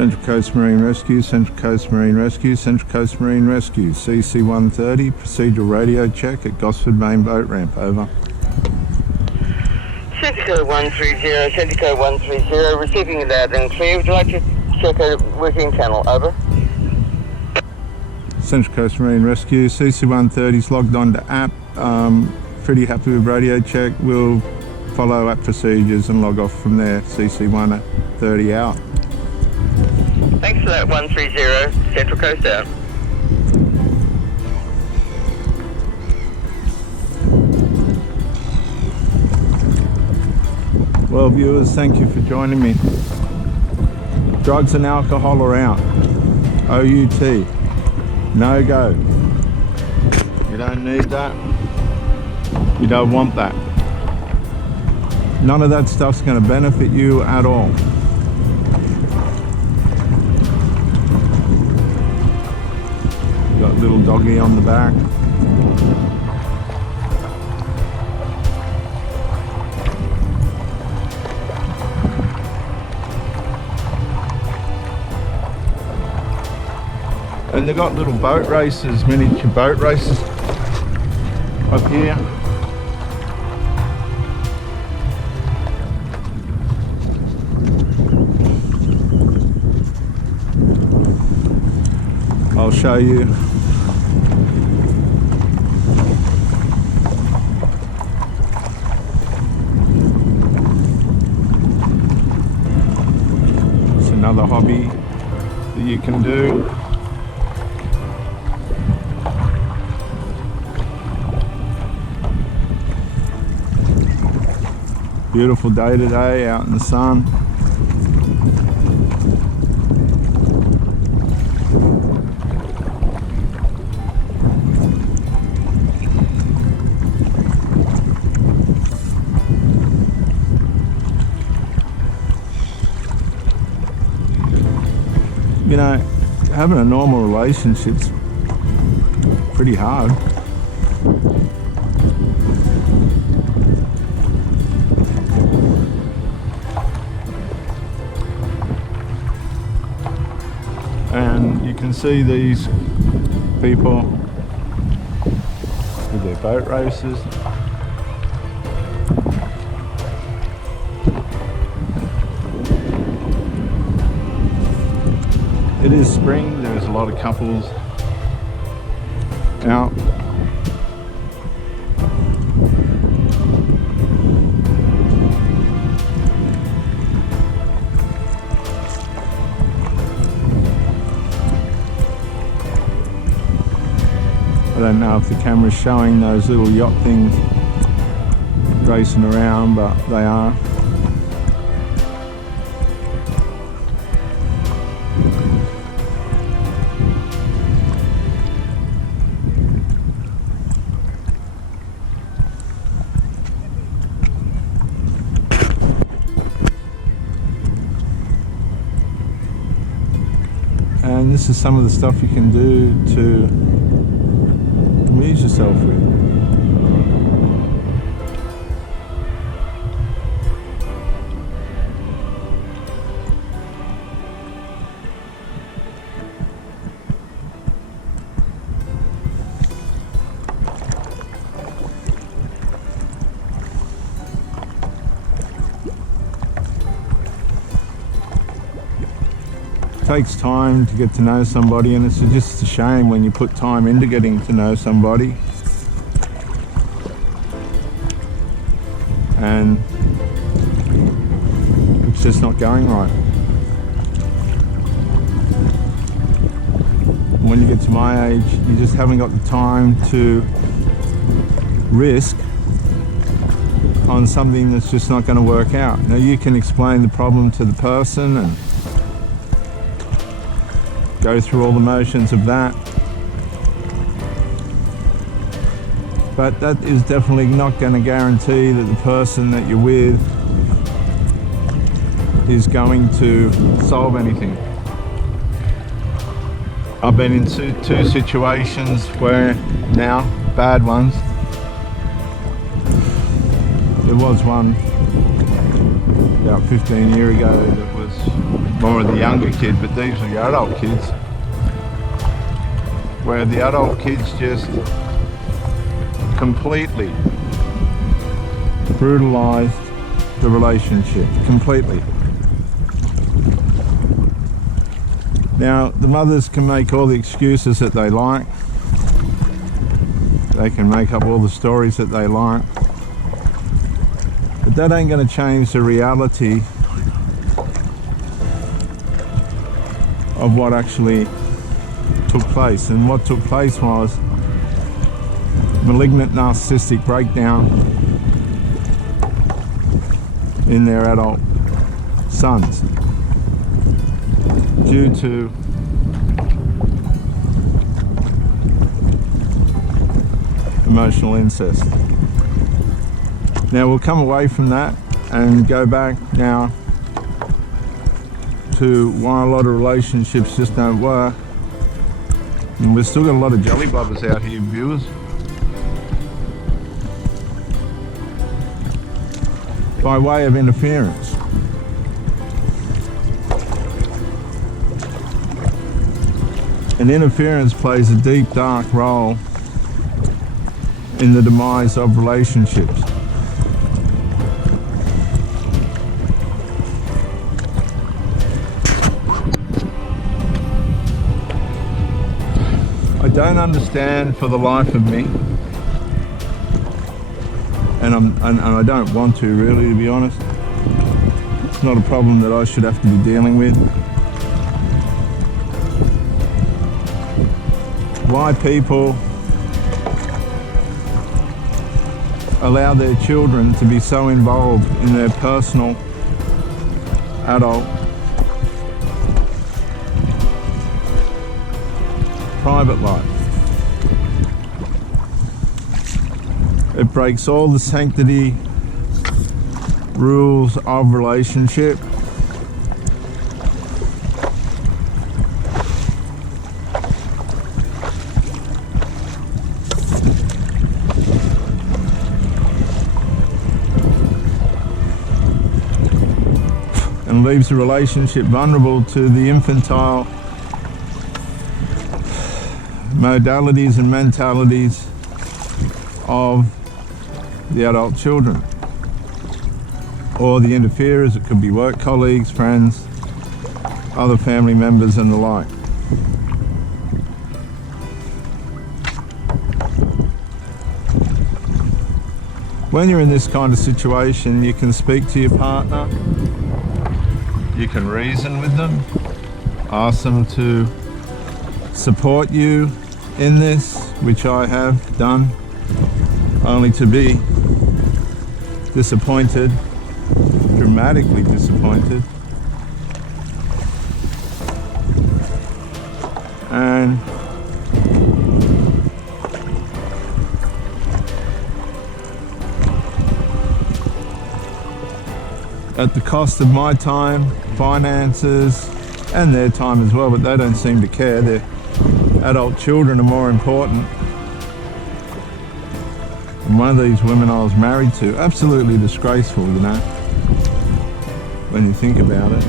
Central Coast Marine Rescue, Central Coast Marine Rescue, Central Coast Marine Rescue, CC-130, procedural radio check at Gosford Main Boat Ramp, over. Central Code 130, Central Code 130, receiving loud and clear. Would you like to check a working channel, over? Central Coast Marine Rescue, CC-130's logged on to app, pretty happy with radio check. We'll follow app procedures and log off from there. CC-130 out. Thanks for that, 130, Central Coast out. Well, viewers, thank you for joining me. Drugs and alcohol are out. OUT. No go. You don't need that. You don't want that. None of that stuff's going to benefit you at all. Got a little doggy on the back. And they've got little boat races, miniature boat races up here. I'll show you. It's another hobby that you can do. Beautiful day today, out in the sun. You know, having a normal relationship's pretty hard. And you can see these people with their boat races. It is spring, there's a lot of couples out. I don't know if the camera's showing those little yacht things racing around, but they are. And this is some of the stuff you can do to amuse yourself with. It takes time to get to know somebody, and it's just a shame when you put time into getting to know somebody and it's just not going right. When you get to my age, you just haven't got the time to risk on something that's just not going to work out. Now, you can explain the problem to the person and go through all the motions of that, but that is definitely not going to guarantee that the person that you're with is going to solve anything. I've been in two situations where now, bad ones. There was one about 15 years ago that was more of the younger kid, but these are the adult kids, where the adult kids just completely brutalized the relationship, completely. Now, the mothers can make all the excuses that they like. They can make up all the stories that they like. But that ain't going to change the reality of what actually took place. And what took place was malignant narcissistic breakdown in their adult sons due to emotional incest. Now we'll come away from that and go back now to why a lot of relationships just don't work. And we've still got a lot of jelly bobbers out here, viewers. By way of interference. And interference plays a deep, dark role in the demise of relationships. I don't understand for the life of me, and I don't want to really, to be honest. It's not a problem that I should have to be dealing with. Why people allow their children to be so involved in their personal adult private life. It breaks all the sanctity rules of relationship. And leaves the relationship vulnerable to the infantile modalities and mentalities of the adult children or the interferers. It could be work colleagues, friends, other family members and the like. When you're in this kind of situation, you can speak to your partner, you can reason with them, ask them to support you in this, which I have done, only to be disappointed, dramatically disappointed, and at the cost of my time, finances, and their time as well, but they don't seem to care. Their adult children are more important. And one of these women I was married to, absolutely disgraceful, you know, when you think about it.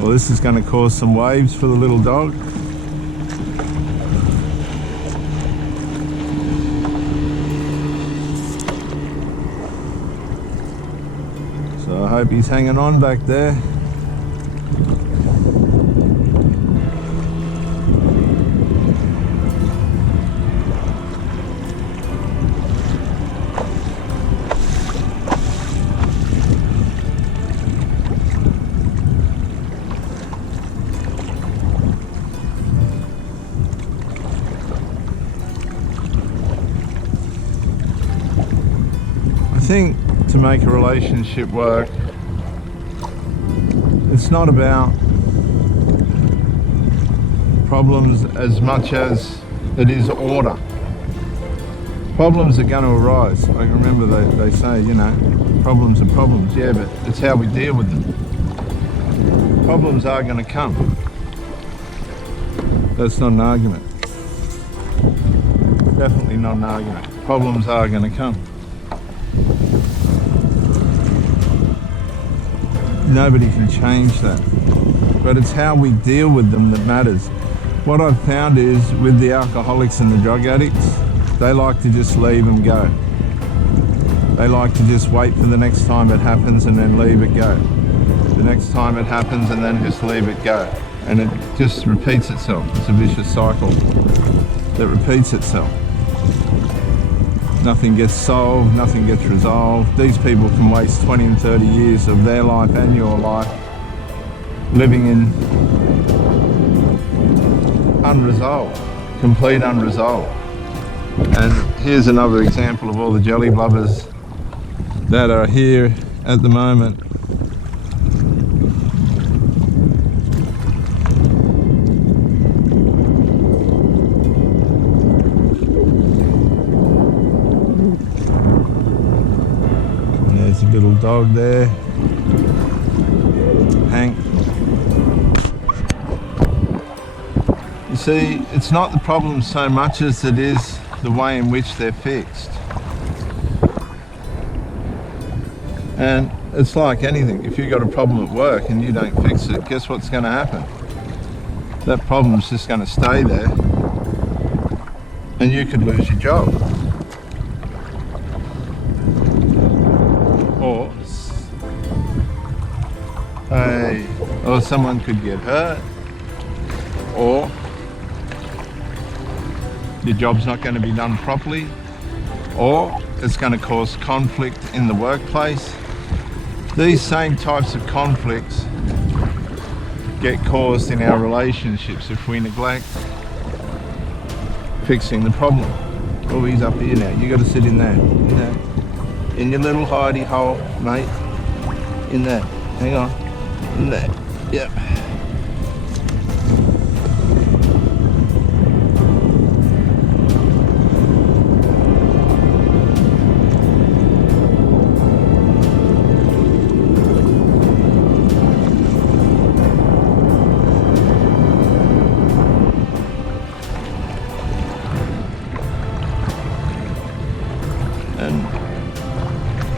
Well, this is going to cause some waves for the little dog. So I hope he's hanging on back there. I think to make a relationship work, it's not about problems as much as it is order. Problems are going to arise. I remember they say, you know, problems are problems. Yeah, but it's how we deal with them. Problems are going to come. That's not an argument. Definitely not an argument. Problems are going to come. Nobody can change that. But it's how we deal with them that matters. What I've found is with the alcoholics and the drug addicts, they like to just leave and go. They like to just wait for the next time it happens and then leave it go. The next time it happens and then just leave it go. And it just repeats itself. It's a vicious cycle that repeats itself. Nothing gets solved, nothing gets resolved. These people can waste 20 and 30 years of their life and your life living in unresolved, complete unresolved. And here's another example of all the jelly blubbers that are here at the moment. There's a little dog there, Hank. You see, it's not the problem so much as it is the way in which they're fixed. And it's like anything. If you've got a problem at work and you don't fix it, guess what's going to happen? That problem's just going to stay there and you could lose your job. Or someone could get hurt, or your job's not going to be done properly, or it's going to cause conflict in the workplace. These same types of conflicts get caused in our relationships if we neglect fixing the problem. Oh, he's up here now. You got to sit in there. In your little hidey hole, mate. In there. Hang on. In there. Yep.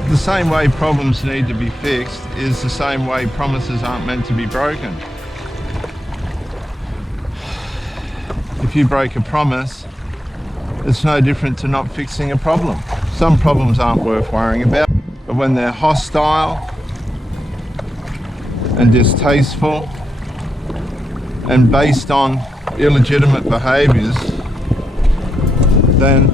The same way problems need to be fixed is the same way promises aren't meant to be broken. If you break a promise, it's no different to not fixing a problem. Some problems aren't worth worrying about, but when they're hostile and distasteful and based on illegitimate behaviours, then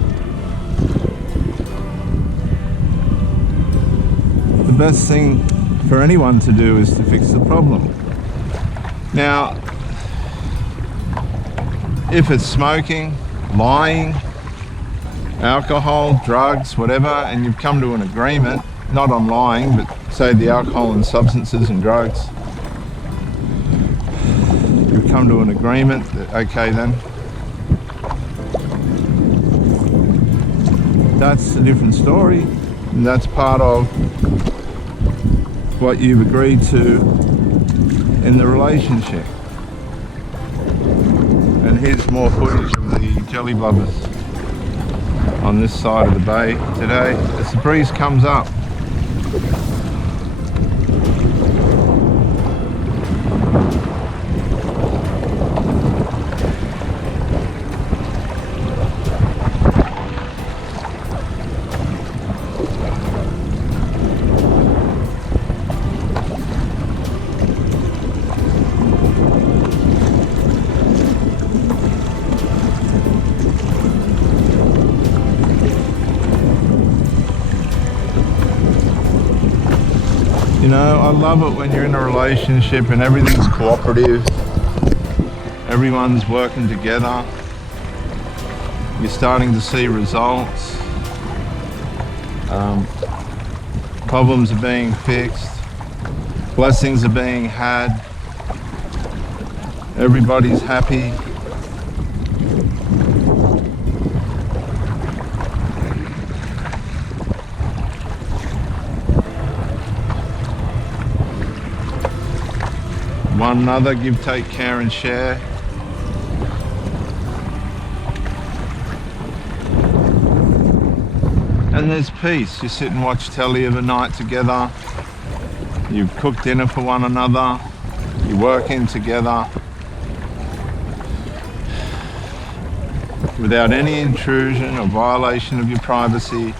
the best thing for anyone to do is to fix the problem. Now, if it's smoking, lying, alcohol, drugs, whatever, and you've come to an agreement, not on lying, but say the alcohol and substances and drugs, you've come to an agreement that, okay then, that's a different story, and that's part of what you've agreed to in the relationship. And here's more footage of the jelly blubbers on this side of the bay today as the breeze comes up. You know, I love it when you're in a relationship and everything's cooperative, everyone's working together, you're starting to see results, problems are being fixed, blessings are being had, everybody's happy. One another, give, take, care and share. And there's peace. You sit and watch telly of a night together. You cook dinner for one another. You work in together. Without any intrusion or violation of your privacy.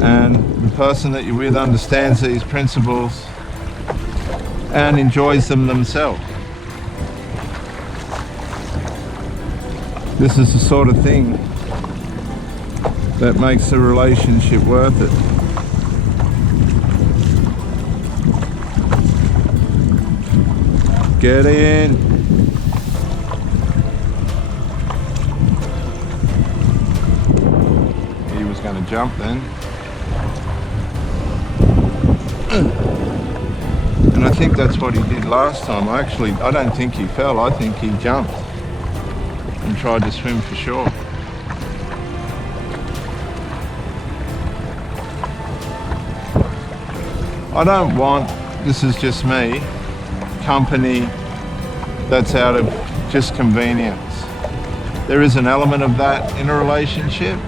And the person that you're with understands these principles and enjoys them themselves. This is the sort of thing that makes a relationship worth it. Get in. He was going to jump then. And I think that's what he did last time. I don't think he fell. I think he jumped and tried to swim for shore. I don't want, this is just me, company that's out of just convenience. There is an element of that in a relationship,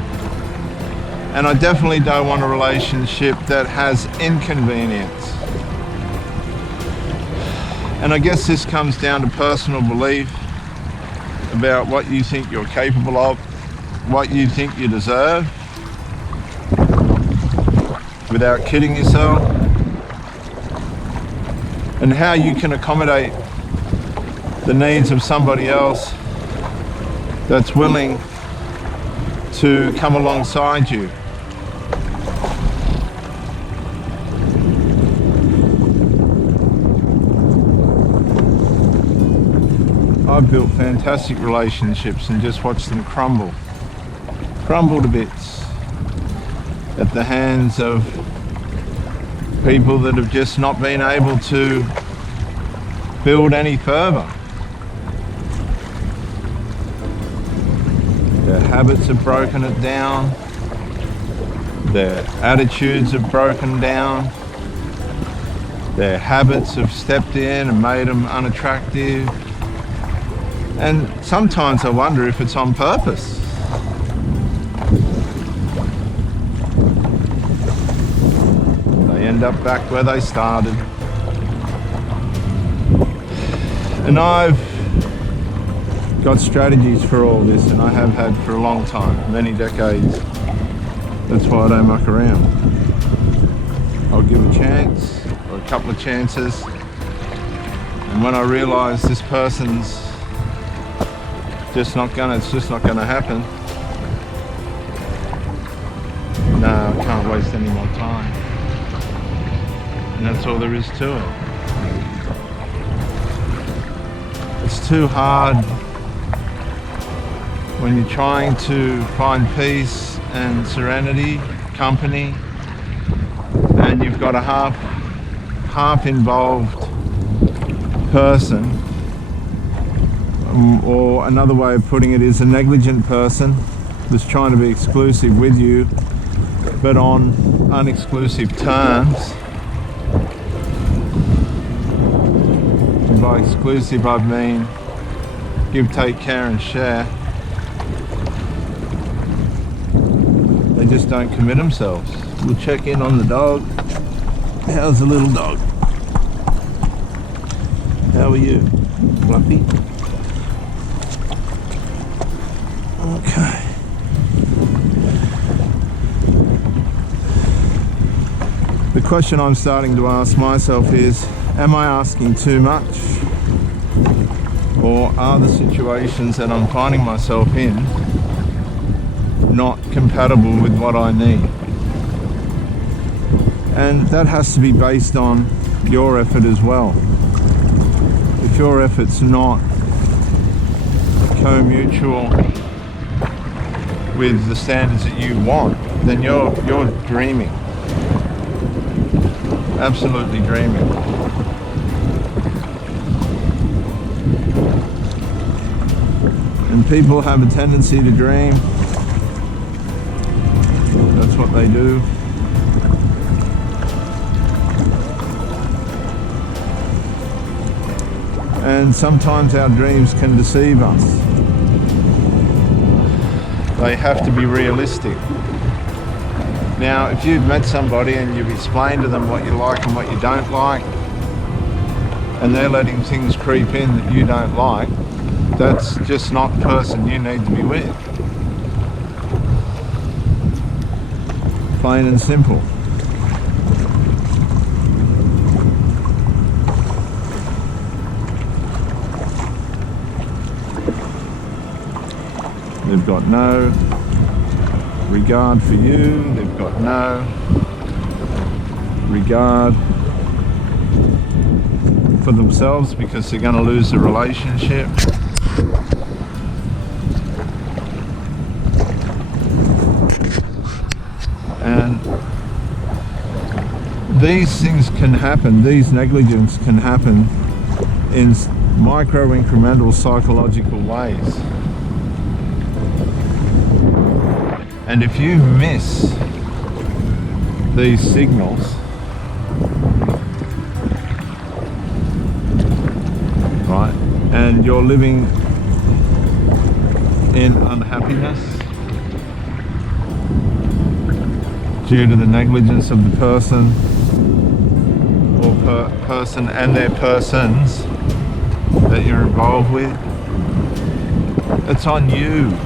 and I definitely don't want a relationship that has inconvenience. And I guess this comes down to personal belief about what you think you're capable of, what you think you deserve, without kidding yourself, and how you can accommodate the needs of somebody else that's willing to come alongside you. I've built fantastic relationships and just watched them crumble to bits at the hands of people that have just not been able to build any further. Their habits have broken it down, their attitudes have broken down, their habits have stepped in and made them unattractive. And sometimes I wonder if it's on purpose. They end up back where they started. And I've got strategies for all this, and I have had for a long time, many decades. That's why I don't muck around. I'll give a chance, or a couple of chances, and when I realise this person's it's just not gonna happen. No, I can't waste any more time. And that's all there is to it. It's too hard when you're trying to find peace and serenity, company, and you've got a half involved person. Or another way of putting it is a negligent person that's trying to be exclusive with you, but on unexclusive terms. And by exclusive I mean give, take, care and share. They just don't commit themselves. We'll check in on the dog. How's the little dog? How are you, Fluffy? Okay. The question I'm starting to ask myself is, am I asking too much? Or are the situations that I'm finding myself in not compatible with what I need? And that has to be based on your effort as well. If your effort's not co-mutual with the standards that you want, then you're dreaming. Absolutely dreaming. And people have a tendency to dream. That's what they do. And sometimes our dreams can deceive us. They have to be realistic. Now, if you've met somebody and you've explained to them what you like and what you don't like, and they're letting things creep in that you don't like, that's just not the person you need to be with. Plain and simple. They've got no regard for you, they've got no regard for themselves because they're going to lose the relationship. And these things can happen, these negligence can happen in micro incremental psychological ways. And if you miss these signals, right, and you're living in unhappiness due to the negligence of the person or person and their persons that you're involved with, it's on you.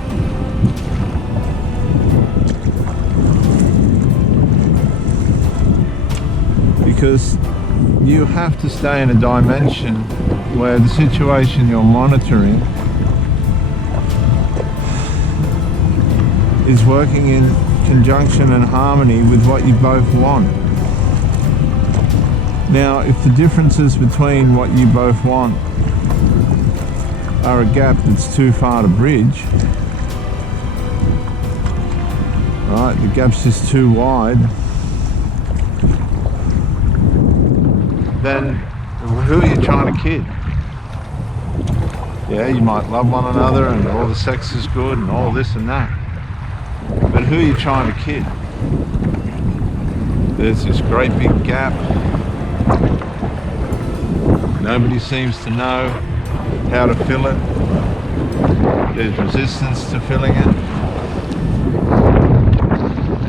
Because you have to stay in a dimension where the situation you're monitoring is working in conjunction and harmony with what you both want. Now, if the differences between what you both want are a gap that's too far to bridge, right, the gap's just too wide, then who are you trying to kid? Yeah, you might love one another and all the sex is good and all this and that, but who are you trying to kid? There's this great big gap. Nobody seems to know how to fill it. There's resistance to filling it.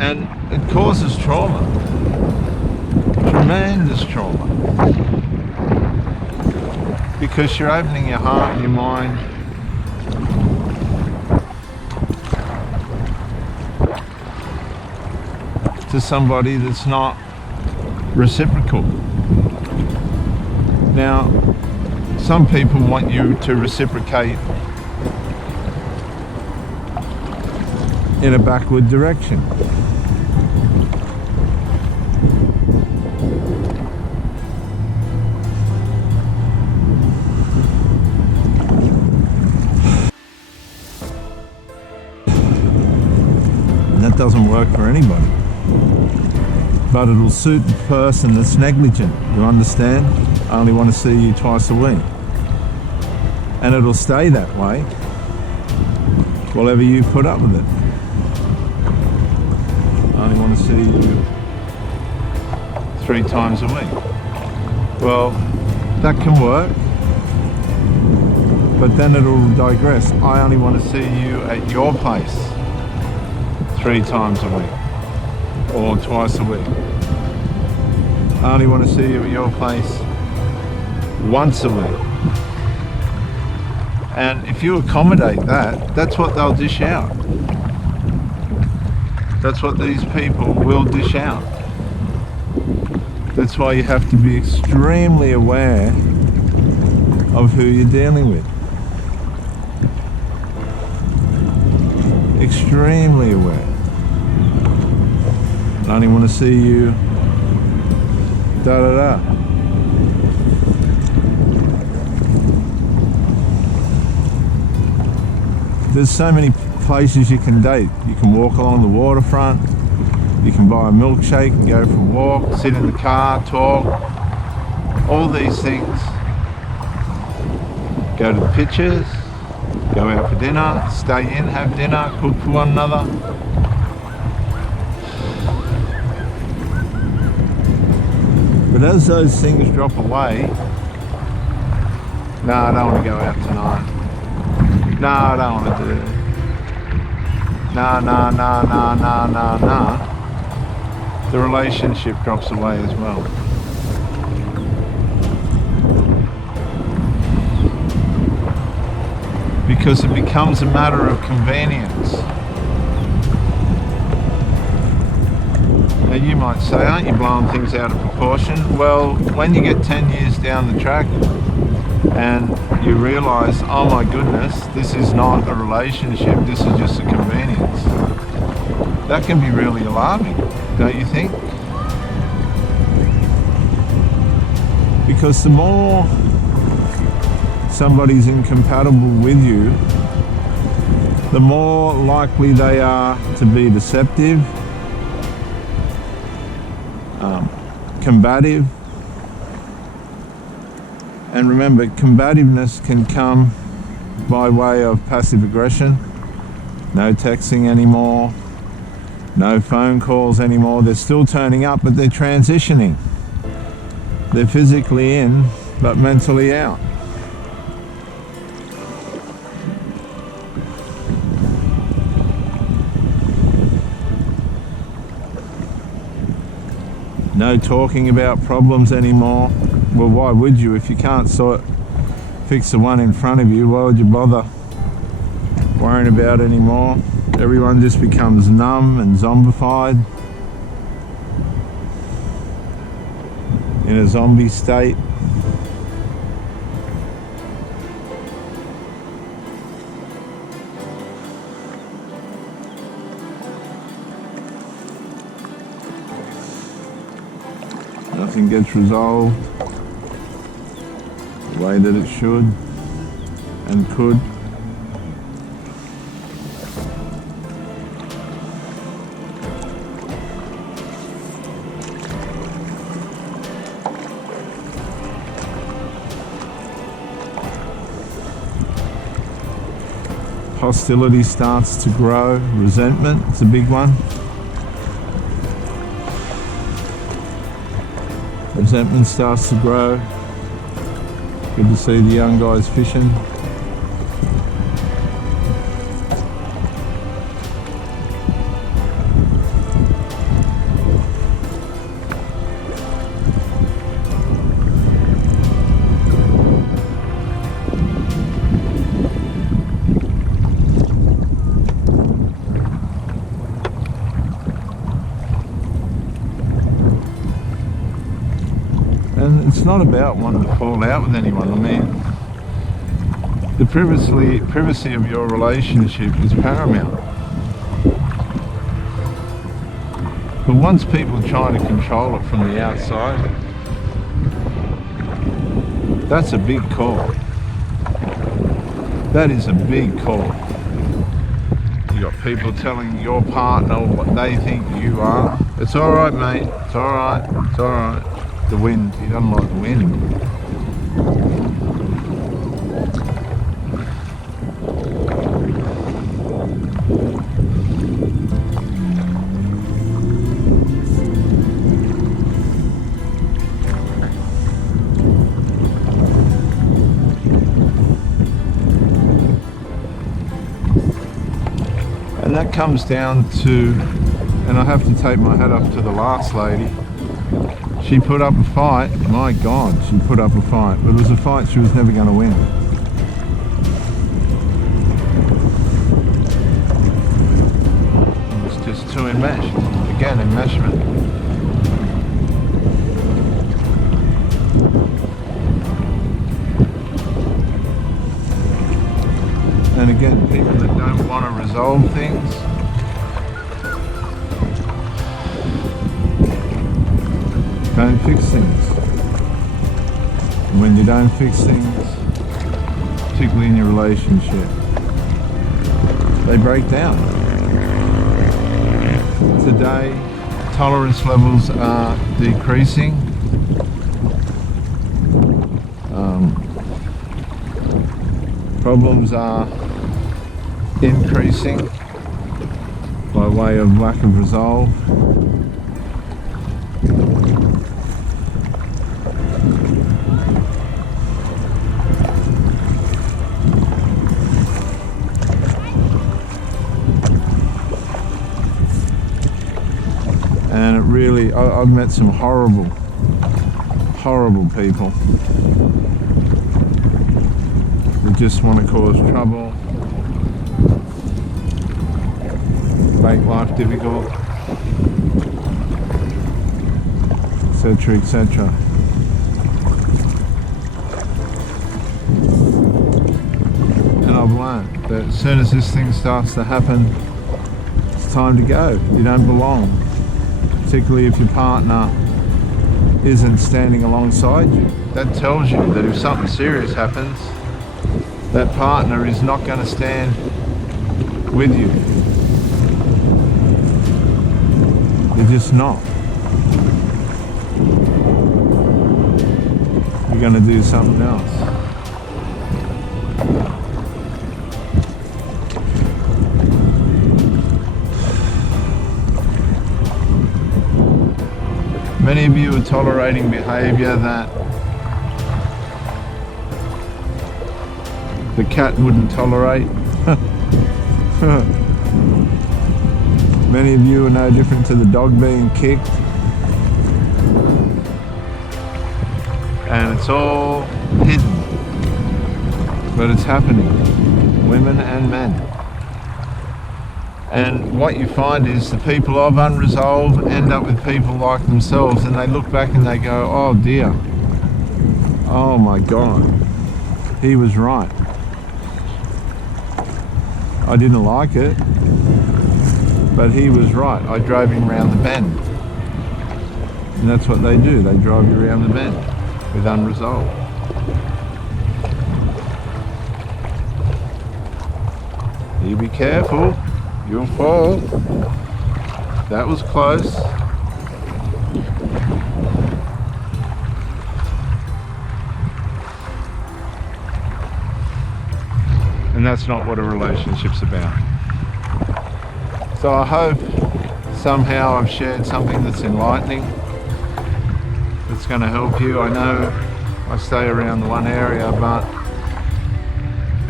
And it causes trauma. Tremendous trauma. Because you're opening your heart and your mind to somebody that's not reciprocal. Now, some people want you to reciprocate in a backward direction. And that doesn't work for anybody. But it'll suit the person that's negligent, you understand? I only want to see you twice a week. And it'll stay that way whatever you put up with it. I only want to see you 3 times a week. Well, that can work, but then it'll digress. I only want to see you at your place 3 times a week or twice a week. I only want to see you at your place once a week. And if you accommodate that, that's what they'll dish out. That's what these people will dish out. That's why you have to be extremely aware of who you're dealing with. Extremely aware. I only want to see you da-da-da. There's so many places you can date. You can walk along the waterfront, you can buy a milkshake and go for a walk, sit in the car, talk, all these things. Go to the pictures, go out for dinner, stay in, have dinner, cook for one another. But as those things drop away, no, I don't want to go out tonight. No, I don't want to do that. the relationship drops away as well. Because it becomes a matter of convenience. Now you might say, aren't you blowing things out of proportion? Well, when you get 10 years down the track and you realise, oh my goodness, this is not a relationship, this is just a convenience. That can be really alarming, don't you think? Because the more somebody's incompatible with you, the more likely they are to be deceptive, combative. And remember, combativeness can come by way of passive aggression. No texting anymore, no phone calls anymore. They're still turning up, but they're transitioning. They're physically in, but mentally out. No talking about problems anymore. Well, why would you? If you can't fix the one in front of you, why would you bother worrying about it anymore? Everyone just becomes numb and zombified, in a zombie state. Nothing gets resolved the way that it should and could. Hostility starts to grow. Resentment is a big one. Resentment starts to grow. Good to see the young guys fishing. And it's not about wanting to fall out with anyone. I mean, the privacy of your relationship is paramount. But once people try to control it from the outside, that's a big call. That is a big call. You got people telling your partner what they think you are. It's all right, mate. It's all right. It's all right. The wind. He doesn't like the wind. And that comes down to, and I have to take my hat off to the last lady. She put up a fight. My God, she put up a fight. But it was a fight she was never going to win. It was just too enmeshed. Again, enmeshment. And again, people that don't want to resolve things, don't fix things. And when you don't fix things, particularly in your relationship, they break down. Today, tolerance levels are decreasing. Problems are increasing by way of lack of resolve. I've met some horrible people that just want to cause trouble, make life difficult, etc., etc. And I've learned that as soon as this thing starts to happen, it's time to go. You don't belong, particularly if your partner isn't standing alongside you. That tells you that if something serious happens, that partner is not going to stand with you. They're just not. You're going to do something else. Many of you are tolerating behaviour that the cat wouldn't tolerate. Many of you are no different to the dog being kicked. And it's all hidden, but it's happening, women and men. And what you find is the people of unresolved end up with people like themselves, and they look back and they go, oh dear, oh my God, he was right. I didn't like it, but he was right. I drove him round the bend. And that's what they do, they drive you around the bend with unresolved. You be careful. You'll fall. That was close. And that's not what a relationship's about. So I hope somehow I've shared something that's enlightening, that's going to help you. I know I stay around the one area, but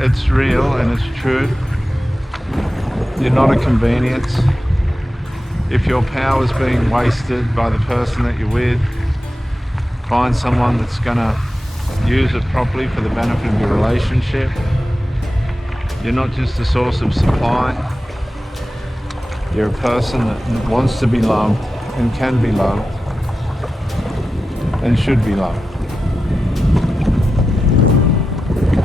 it's real and it's true. You're not a convenience. If your power's being wasted by the person that you're with, find someone that's going to use it properly for the benefit of your relationship. You're not just a source of supply. You're a person that wants to be loved and can be loved and should be loved.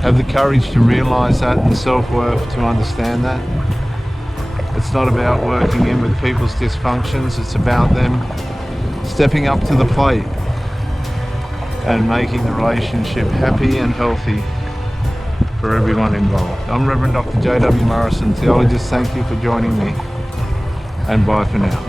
Have the courage to realize that and self-worth to understand that. It's not about working in with people's dysfunctions, it's about them stepping up to the plate and making the relationship happy and healthy for everyone involved. I'm Rev Dr. J.W. Morrison, theologist. Thank you for joining me, and bye for now.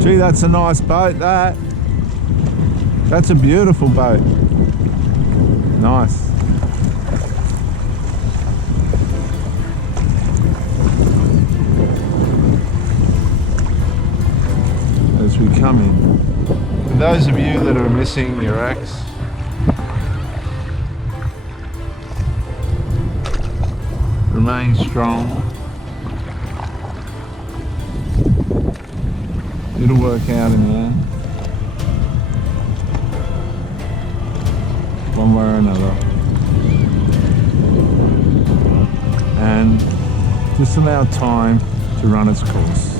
Gee, that's a nice boat, that. That's a beautiful boat. Nice. As we come in. For those of you that are missing your ex, remain strong. It'll work out in the end, one way or another. And just allow time to run its course.